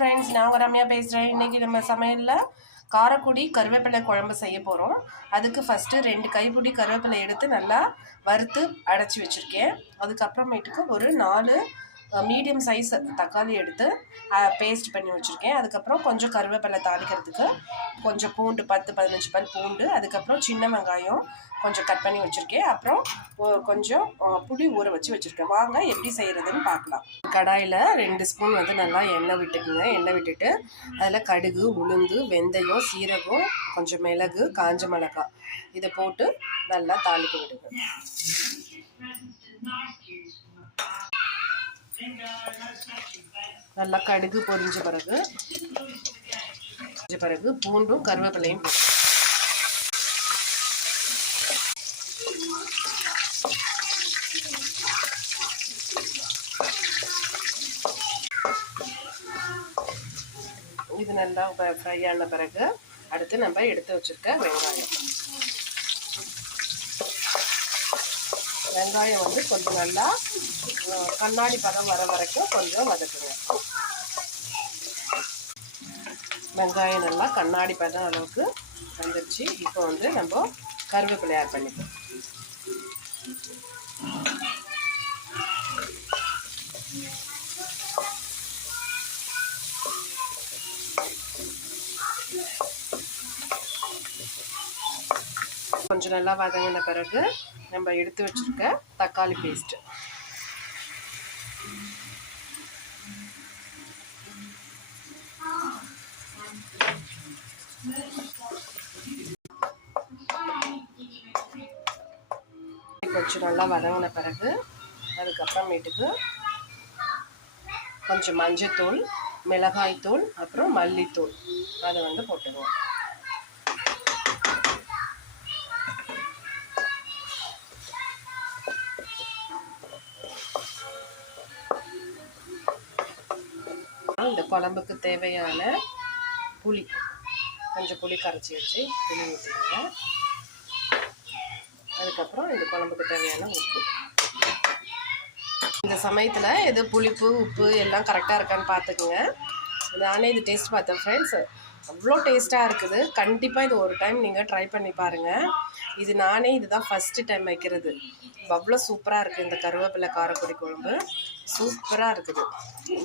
Friends, நான் ரம்யா பேசுகிறேன். இன்றைக்கி நம்ம சமையலில் காரக்குடி கருவேப்பிலை குழம்பு செய்ய போகிறோம். அதுக்கு ஃபஸ்ட்டு 2 கைப்பிடி கருவேப்பிலை எடுத்து நல்லா வறுத்து அடைச்சி வச்சுருக்கேன். அதுக்கப்புறமேட்டுக்கு ஒரு 4 மீடியம் சைஸ் தக்காளி எடுத்து பேஸ்ட் பண்ணி வச்சுருக்கேன். அதுக்கப்புறம் கொஞ்சம் கருவேப்பிலை தாளிக்கிறதுக்கு கொஞ்சம் பூண்டு 10-15 பல் பூண்டு, அதுக்கப்புறம் சின்ன வெங்காயம் கொஞ்சம் கட் பண்ணி வச்சுருக்கேன். அப்புறம் கொஞ்சம் புளி ஊற வச்சுருக்கேன். வாங்க எப்படி செய்கிறதுன்னு பார்க்கலாம். கடாயில் 2 ஸ்பூன் நல்லா எண்ணெய் விட்டுக்குங்க. எண்ணெய் விட்டுட்டு அதில் கடுகு, உளுந்து, வெந்தயம், சீரகம், கொஞ்சம் மிளகு, காஞ்ச மிளகாய் இதை போட்டு நல்லா தாளிக்க விடுங்க. நல்லா கடுகு பொரிஞ்ச பிறகு பூண்டும் கருவேப்பிலையும் இது நல்லா ஃப்ரை ஆன பிறகு அடுத்து நம்ம எடுத்து வச்சிருக்க வெங்காயம் கொஞ்சம் நல்லா கண்ணாடி பதம் வர வரைக்கும் கொஞ்சம் வதக்குங்க. வெங்காயம் நல்லா கண்ணாடி பதம் அளவுக்கு வந்துருச்சு. இப்போ நம்ம கருவேப்பிலை ஆட் பண்ணிப்போம். கொஞ்சம் நல்லா வதங்கின பிறகு நம்ம எடுத்து வச்சிருக்க தக்காளி பேஸ்ட் கொஞ்சம் நல்லா வதங்கின பிறகு அதுக்கப்புறமேட்டுக்கு கொஞ்சம் மஞ்சத்தூள், மிளகாய்த்தூள், அப்புறம் மல்லித்தூள் அதை போட்டுருவோம். இந்த குழம்புக்கு தேவையான புளி, கொஞ்சம் புளி கரைச்சி வச்சு புளி ஊற்றிடுங்க. அதுக்கப்புறம் இந்த குழம்புக்கு தேவையான உப்பு. இந்த சமயத்தில் எது புளிப்பு, உப்பு எல்லாம் கரெக்டாக இருக்கான்னு பார்த்துக்குங்க. நானே இது டேஸ்ட் பார்த்தேன் ஃப்ரெண்ட்ஸ், அவ்வளோ டேஸ்ட்டாக இருக்குது. கண்டிப்பாக இது ஒரு டைம் நீங்கள் ட்ரை பண்ணி பாருங்கள். இதுதான் ஃபஸ்ட்டு டைம் வைக்கிறது. அவ்வளோ சூப்பராக இருக்குது. இந்த கருவேப்பிலை காரக்குடி குழம்பு சூப்பராக இருக்குது.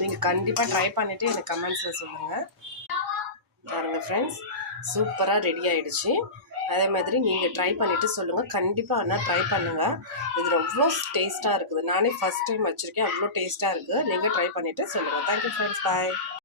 நீங்கள் கண்டிப்பாக ட்ரை பண்ணிவிட்டு எனக்கு கமெண்ட்ஸில் சொல்லுங்கள். பாருங்கள் ஃப்ரெண்ட்ஸ், சூப்பராக ரெடி ஆகிடுச்சு. அதே மாதிரி நீங்கள் ட்ரை பண்ணிவிட்டு சொல்லுங்கள். கண்டிப்பாக ஆனால் ட்ரை பண்ணுங்கள். இது அவ்வளோ டேஸ்ட்டாக இருக்குது. நானே ஃபஸ்ட் டைம் வச்சுருக்கேன். அவ்வளோ டேஸ்ட்டாக இருக்குது. நீங்கள் ட்ரை பண்ணிவிட்டு சொல்லுங்கள். தேங்க்யூ ஃப்ரெண்ட்ஸ், பாய்.